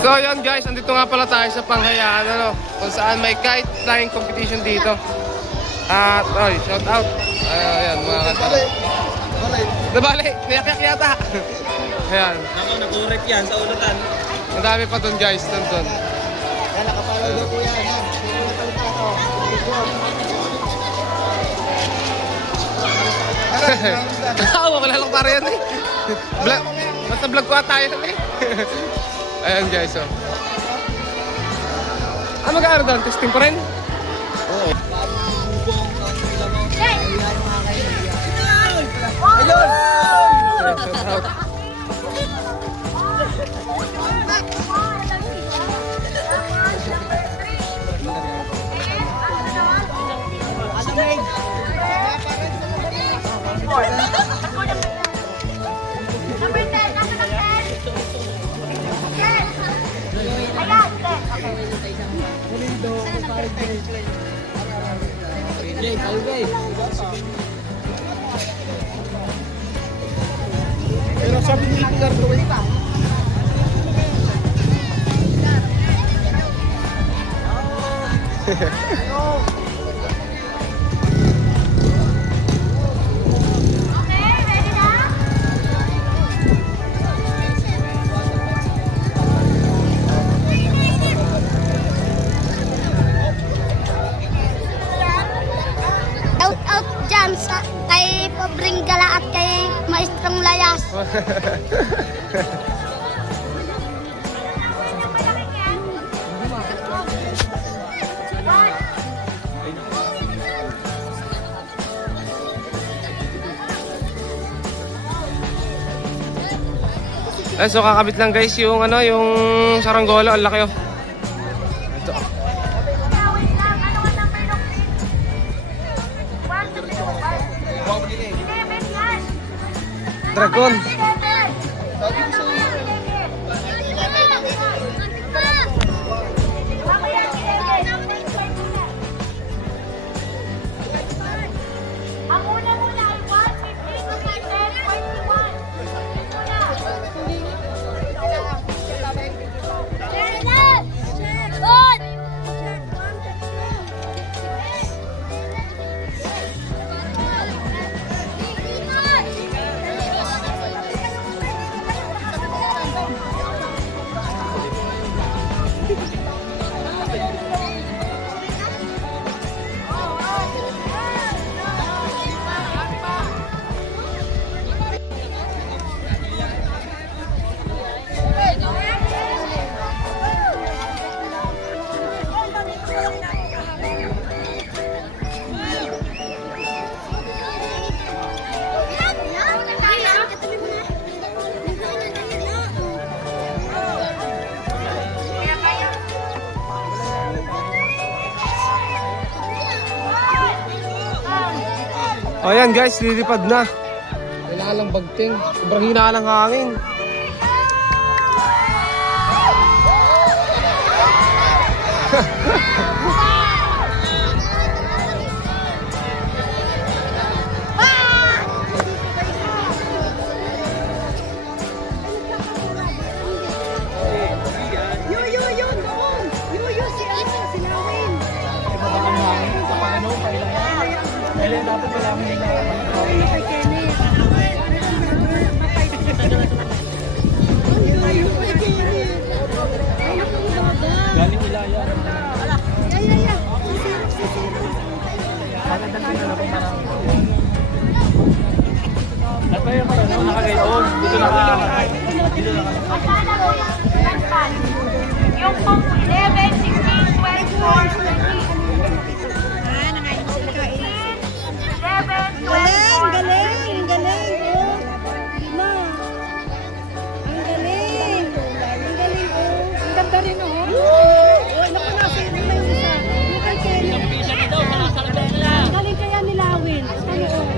So yun guys, andito nga pala tayo sa Panghayaan, ano, kung saan may kite flying competition dito. At oy, shout out. Ayan mga kanta. Nabali, nayak-yak yata. Ayan. Ako, nag-urek yan sa ulutan. Ang dami pa dun guys, dun. Yan, nakapalo daw po yan. Wala lang para yan eh. Vlog, basta vlog ko tayo eh. Ayan guys, oh. Mag-aaral doon? Testing pa rin? Oo. Number 10, nasa ng 10? Yes! Ayan, 10. Pero sabi ni Pilar ko ito. Okay, ready na? Shout out dyan sa kay Pobreng Gala at kay Maestrong Layas. So kakabit lang guys yung ano, yung saranggola, ang laki oh. Ito. Wait lang, ano ang number ng 1 to 2, 11 yan. Dragon. 11. Mamaya 11. Ang una muna ay 11. Ayan guys, lilipad na. Kailangan lang bagting. Sobrang hina ng hangin. Galing nila yan. At ba yung marunong nakagayon? Dito Magkana po yung nagpan? Yung pong 11, 16, 24, 11, 24, Galing! Galing! Oh. Ma. Ang galing! Ang galing oh. Ang ganda rin oh. Oh, naku na, sino na yung isa? Yung kay Kenny. Ang galing kaya nilawin. Ano oh.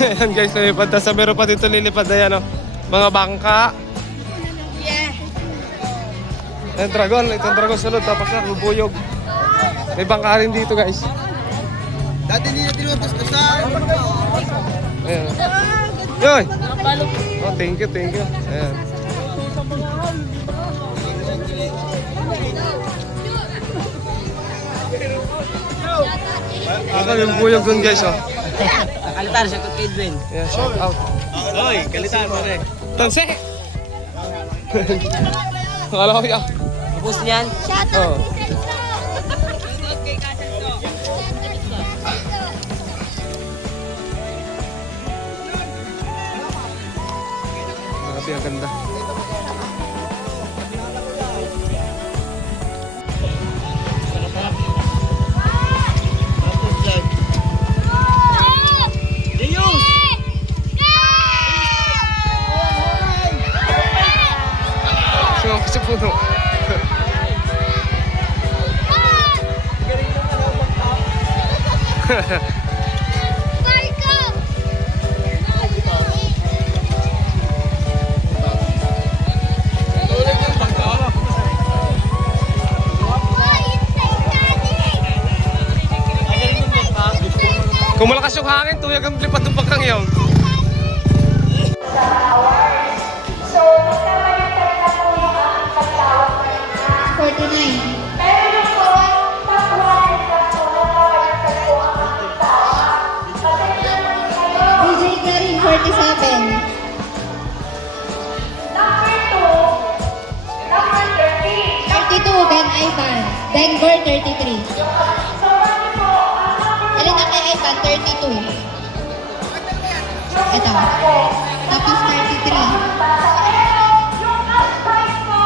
Ayan guys, nalipad na sa meron pa dito lilipad na yan oh. Mga bangka. Yung dragon, itong dragon sunod, tapos na, bubuyog. May bangka rin dito guys. Dati hindi na tinutuskusan. Ayan. Yoy! Oh, thank you, thank you. Ayan. Ito yung buyog dun guys, oh. Kalitar siya kay Edwin. Ayan, shout out. Oy, kalitar mo rin. Tanse! Akala ko yan. Ubus niyan. Oh. Grabe, ang ganda. Sumampa sa puno. Kung malakas yung hangin, tuyag ang lipat ng pagkang yun. So, magkamalintan na po yung aking pagtawag na rin na. 49. Pero yung po, tapuhan na po, nagkamalintan po ang aking tawag. Kasi naman kayo. DJ Karin, 47. Number 2, number 13. 32, Ben Ivan. Denver, 33. So, ano po, ang number Alin na kay Ivan, 32. Ito. Tapos 33. yung advice ko,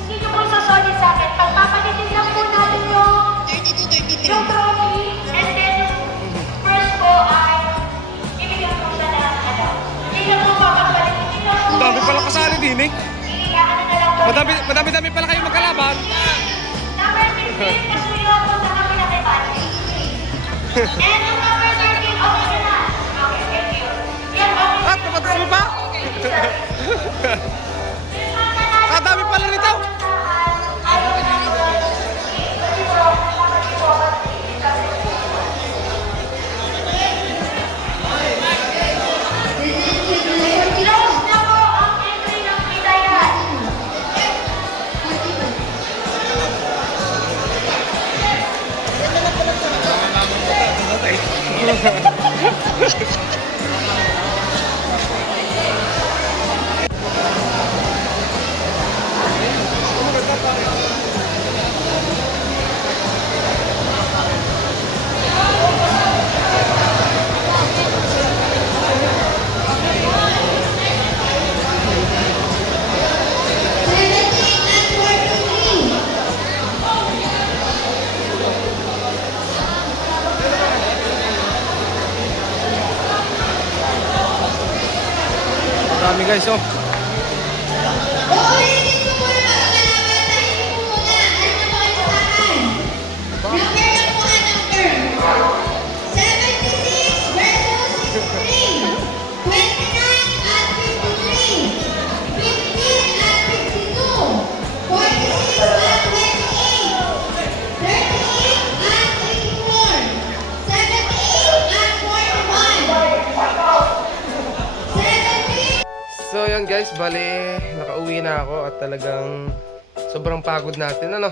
hindi nyo po isasolid sa akin. Pagpapalitin lang po natin yung 32, 33. trophy, and then first po ay ibigyan po siya ng ano. Hindi na po papapalitin. Hindi na po. Dami pala kasali din eh. Ano na lang po. Madami pala kayo magkalaban. Number 16, kasi yun po sa kapila kay Patrick. And yung number 13, okay na. Okay, thank you. Yan, okay. At, napatas mo pa? Kadami pala nito. Close na po ang entry ng Pidayan. Dami guys, oh. Uulitin ko muna mga kalaban. Tahimik po muna. Ano na po kayo sa akin? Number lang po ang number. 76 versus 63. 29 at 53. 15 at 52. 46 at 28. 38 at 84. 78 at 41. 70. So yun guys, bali nakauwi na ako at talagang sobrang pagod natin, ano.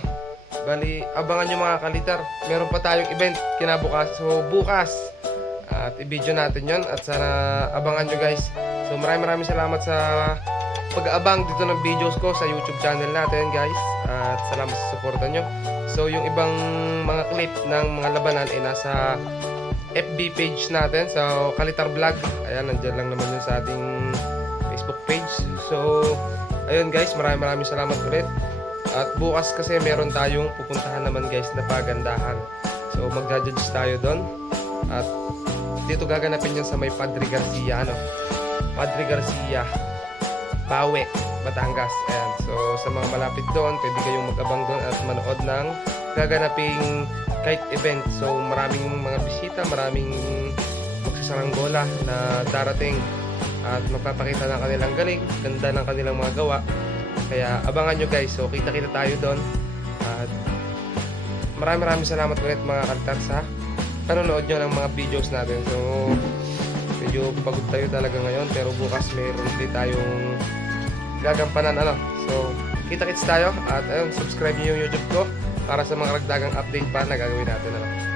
Bali, abangan nyo mga kalitar. Meron pa tayong event kinabukas. So bukas at i-video natin yon at sana abangan nyo guys. So maraming salamat sa pag-aabang dito ng videos ko sa YouTube channel natin guys. At salamat sa suporta nyo. So yung ibang mga clip ng mga labanan ay nasa FB page natin. So Kalitar Vlog. Ayan, nandiyan lang naman yun sa ating Facebook page. So, ayun guys, maraming salamat ulit. At bukas kasi meron tayong pupuntahan naman guys na pagandahan. So, magja-judge tayo doon. At dito gaganapin yun sa may Padre Garcia, ano? Padre Garcia, Bawe, Batangas. Ayan. So, sa mga malapit doon, pwede kayong mag-abang doon at manood ng gaganaping kite event. So, maraming mga bisita, maraming magsasaranggola na darating at magpapakita ng kanilang galing, ganda ng kanilang mga gawa. Kaya abangan nyo guys. So kita-kita tayo doon. At maraming salamat ulit mga Kaltar sa panonood nyo ng mga videos natin. So medyo pagod tayo talaga ngayon, pero bukas mayroon din tayong gagampanan ano. So kita-kits tayo at ayun, subscribe nyo yung YouTube ko para sa mga karagdagang update pa na gagawin natin ano.